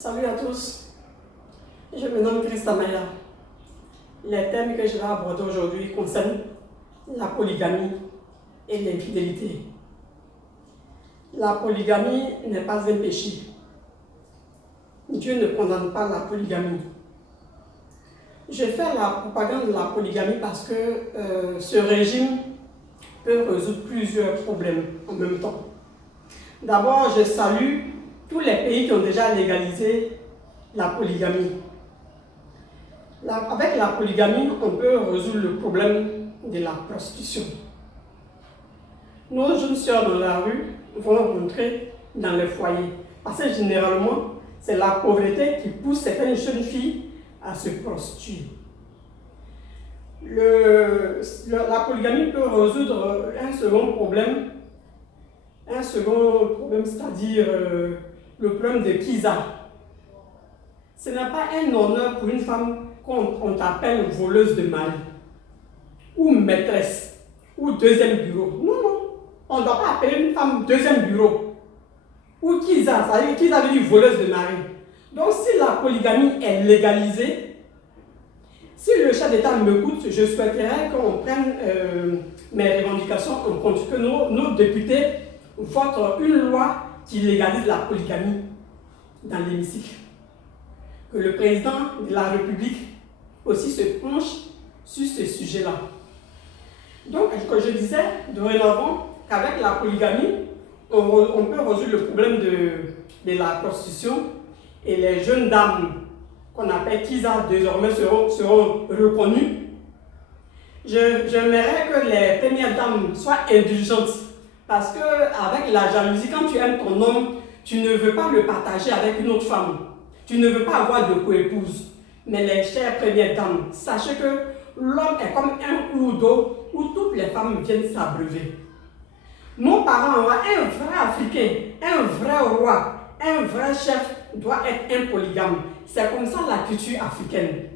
Salut à tous, je me nomme Christa Maya. Les thèmes que je vais aborder aujourd'hui concernent la polygamie et l'infidélité. La polygamie n'est pas un péché. Dieu ne condamne pas la polygamie. Je fais la propagande de la polygamie parce que ce régime peut résoudre plusieurs problèmes en même temps. D'abord, je salue tous les pays qui ont déjà légalisé la polygamie. Avec la polygamie, on peut résoudre le problème de la prostitution. Nos jeunes sœurs dans la rue vont rentrer dans les foyers. Parce que généralement, c'est la pauvreté qui pousse certaines jeunes filles à se prostituer. La polygamie peut résoudre un second problème, c'est-à-dire le problème de Kisa. Ce n'est pas un honneur pour une femme qu'on t'appelle voleuse de mari, ou maîtresse, ou deuxième bureau. Non, non, on ne doit pas appeler une femme deuxième bureau, ou Kisa, ça veut dire Kisa veut dire voleuse de mari. Donc si la polygamie est légalisée, si le chef d'État m'écoute, je souhaiterais qu'on prenne mes revendications en compte, que nos députés votent une loi qui légalise la polygamie dans l'hémicycle. Que le président de la République aussi se penche sur ce sujet-là. Donc, comme je disais, dorénavant, qu'avec la polygamie, on peut résoudre le problème de la prostitution et les jeunes dames qu'on appelle Kisa désormais seront reconnues. J'aimerais que les premières dames soient indulgentes parce qu'avec la jalousie, quand tu aimes ton homme, tu ne veux pas le partager avec une autre femme. Tu ne veux pas avoir de co-épouse. Mais les chères premières dames, sachez que l'homme est comme un cours d'eau où toutes les femmes viennent s'abreuver. Nos parents, un vrai Africain, un vrai roi, un vrai chef doit être un polygame. C'est comme ça la culture africaine.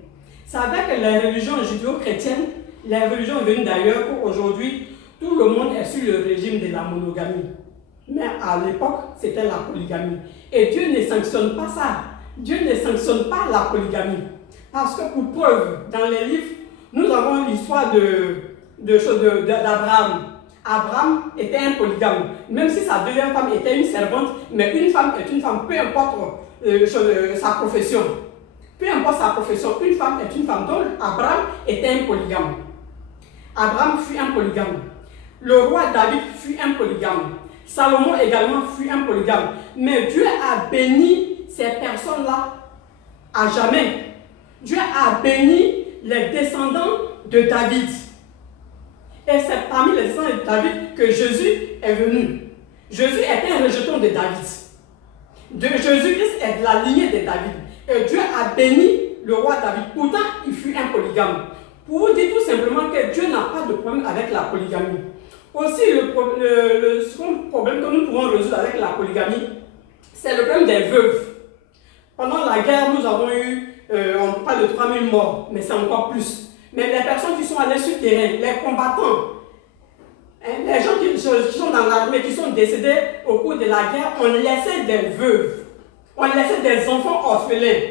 C'est avec les religions judéo-chrétiennes, les religions venues d'ailleurs, qu'aujourd'hui, tout le monde est sur le régime de la monogamie. Mais à l'époque, c'était la polygamie. Et Dieu ne sanctionne pas ça. Dieu ne sanctionne pas la polygamie. Parce que pour preuve, dans les livres, nous avons l'histoire d'Abraham. Abraham était un polygame. Même si sa deuxième femme était une servante, mais une femme est une femme, peu importe sa profession. Peu importe sa profession, une femme est une femme. Donc Abraham était un polygame. Abraham fut un polygame. Le roi David fut un polygame. Salomon également fut un polygame. Mais Dieu a béni ces personnes-là à jamais. Dieu a béni les descendants de David. Et c'est parmi les descendants de David que Jésus est venu. Jésus était un rejeton de David. Jésus-Christ est de la lignée de David. Et Dieu a béni le roi David. Pourtant, il fut un polygame. Pour vous dire tout simplement que Dieu n'a pas de problème avec la polygamie. Aussi, le second problème que nous pouvons résoudre avec la polygamie, c'est le problème des veuves. Pendant la guerre, nous avons eu, on parle de 3000 morts, mais c'est encore plus. Mais les personnes qui sont allées sur le terrain, les combattants, les gens qui sont dans l'armée, qui sont décédés au cours de la guerre, on laissait des veuves, on laissait des enfants orphelins.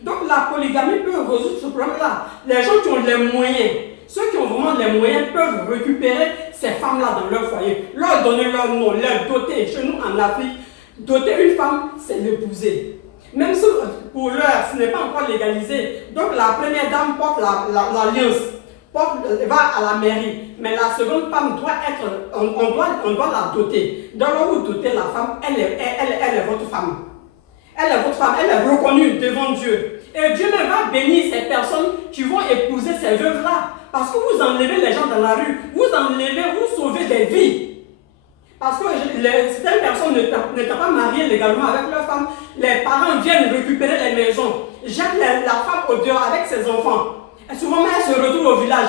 Donc la polygamie peut résoudre ce problème-là. Les gens qui ont les moyens, ceux qui ont vraiment les moyens peuvent récupérer ces femmes-là dans leur foyer, leur donner leur nom, leur doter. Chez nous en Afrique, doter une femme, c'est l'épouser. Même si pour l'heure, ce n'est pas encore légalisé. Donc la première dame porte l'alliance, va à la mairie. Mais la seconde femme doit être, on doit la doter. Dans le où doter la femme, elle est votre femme. Elle est votre femme, elle est reconnue devant Dieu. Et Dieu même va bénir ces personnes qui vont épouser ces veuves-là. Parce que vous enlevez les gens dans la rue, vous sauvez des vies. Parce que certaines personnes n'étant pas mariées légalement avec leur femme, les parents viennent récupérer les maisons, jettent la femme au dehors avec ses enfants. Et souvent, elle se retrouve au village,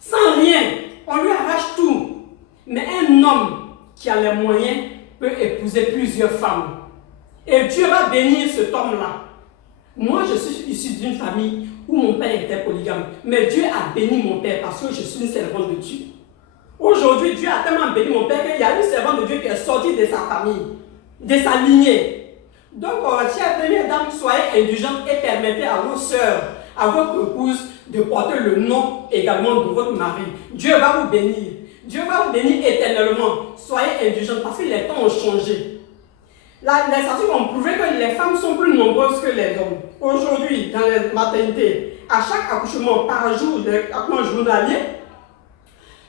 sans rien. On lui arrache tout. Mais un homme qui a les moyens peut épouser plusieurs femmes. Et Dieu va bénir cet homme-là. Moi, je suis issu d'une famille où mon père était polygame. Mais Dieu a béni mon père parce que je suis une servante de Dieu. Aujourd'hui, Dieu a tellement béni mon père qu'il y a une servante de Dieu qui est sortie de sa famille, de sa lignée. Donc, chère première dame, soyez indulgente et permettez à vos sœurs, à votre épouse, de porter le nom également de votre mari. Dieu va vous bénir. Dieu va vous bénir éternellement. Soyez indulgente parce que les temps ont changé. Les statistiques ont prouvé que les femmes sont plus nombreuses que les hommes. Aujourd'hui, dans les maternités, à chaque accouchement par jour, accouchement journalier,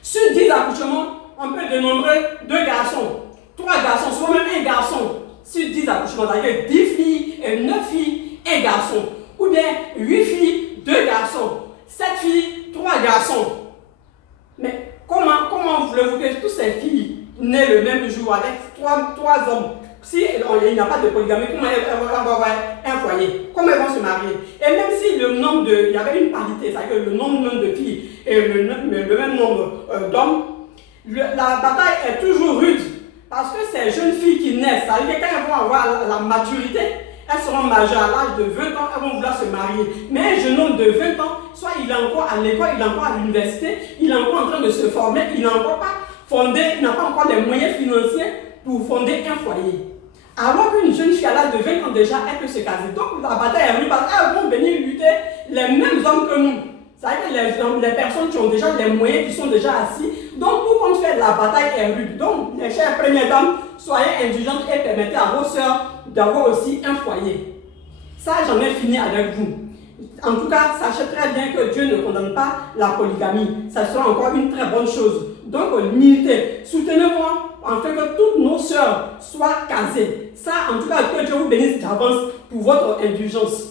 sur 10 accouchements, on peut dénombrer 2 garçons, 3 garçons, soit même un garçon. Sur 10 accouchements, c'est-à-dire 10 filles et 9 filles, un garçon. Ou bien 8 filles, 2 garçons, 7 filles, 3 garçons. Mais comment voulez-vous que toutes ces filles naissent le même jour avec 3 hommes? Si il n'y a pas de polygamie, comment elles vont avoir un foyer? Comment elles vont se marier? Et même si il y avait une parité, c'est-à-dire le nombre de filles et le même nombre d'hommes, la bataille est toujours rude. Parce que ces jeunes filles qui naissent, ça veut dire que quand elles vont avoir la maturité, elles seront majeures à l'âge de 20 ans, elles vont vouloir se marier. Mais un jeune homme de 20 ans, soit il est encore à l'école, il est encore à l'université, il est encore en train de se former, il n'a encore pas fondé, il n'a pas encore les moyens financiers pour fonder un foyer. Alors qu'une jeune fille à l'âge de 20 ans déjà, elle peut se caser. Donc la bataille est rude parce qu'elles vont venir lutter les mêmes hommes que nous. C'est-à-dire que les personnes qui ont déjà les moyens, qui sont déjà assis. Donc, tout compte fait, la bataille est rude. Donc, les chères premières dames, soyez indulgentes et permettez à vos sœurs d'avoir aussi un foyer. Ça, j'en ai fini avec vous. En tout cas, sachez très bien que Dieu ne condamne pas la polygamie. Ça sera encore une très bonne chose. Donc, militez, soutenez-moi afin que toutes nos sœurs soient casées. Ça, en tout cas, que Dieu vous bénisse d'avance pour votre indulgence.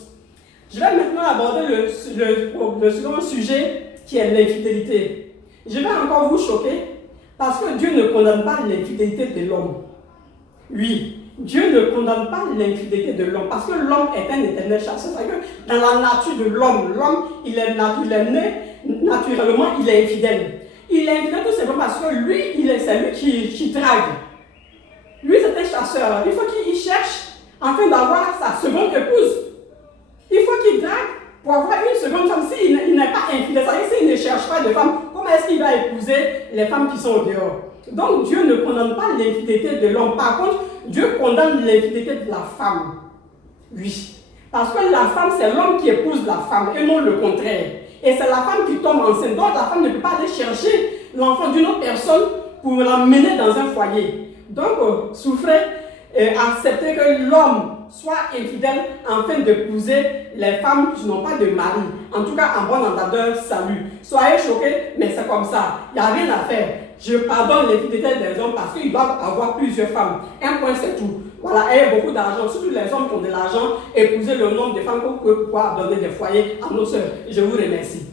Je vais maintenant aborder le second sujet qui est l'infidélité. Je vais encore vous choquer parce que Dieu ne condamne pas l'infidélité de l'homme. Oui, Dieu ne condamne pas l'infidélité de l'homme parce que l'homme est un éternel chasseur. C'est-à-dire que dans la nature de l'homme, il est né naturellement, il est infidèle. Il est infidèle tout simplement parce que lui, c'est lui qui drague. Lui, c'est un chasseur. Il faut qu'il cherche afin d'avoir sa seconde épouse. Il faut qu'il drague pour avoir une seconde femme. S'il n'est pas infidèle, c'est-à-dire s'il ne cherche pas de femme, comment est-ce qu'il va épouser les femmes qui sont au dehors? Donc Dieu ne condamne pas l'infidélité de l'homme. Par contre, Dieu condamne l'infidélité de la femme. Oui. Parce que la femme, c'est l'homme qui épouse la femme et non le contraire. Et c'est la femme qui tombe enceinte. Donc la femme ne peut pas aller chercher l'enfant d'une autre personne pour l'amener dans un foyer. Donc, souffrez et acceptez que l'homme soit infidèle afin d'épouser les femmes qui n'ont pas de mari. En tout cas, en bon entendeur, salut. Soyez choqués, mais c'est comme ça. Il n'y a rien à faire. Je pardonne l'infidélité des hommes parce qu'ils doivent avoir plusieurs femmes. Un point, c'est tout. Voilà, ayez beaucoup d'argent. Surtout les hommes qui ont de l'argent, épousez le nombre de femmes que vous pouvez pouvoir donner des foyers à nos sœurs. Je vous remercie.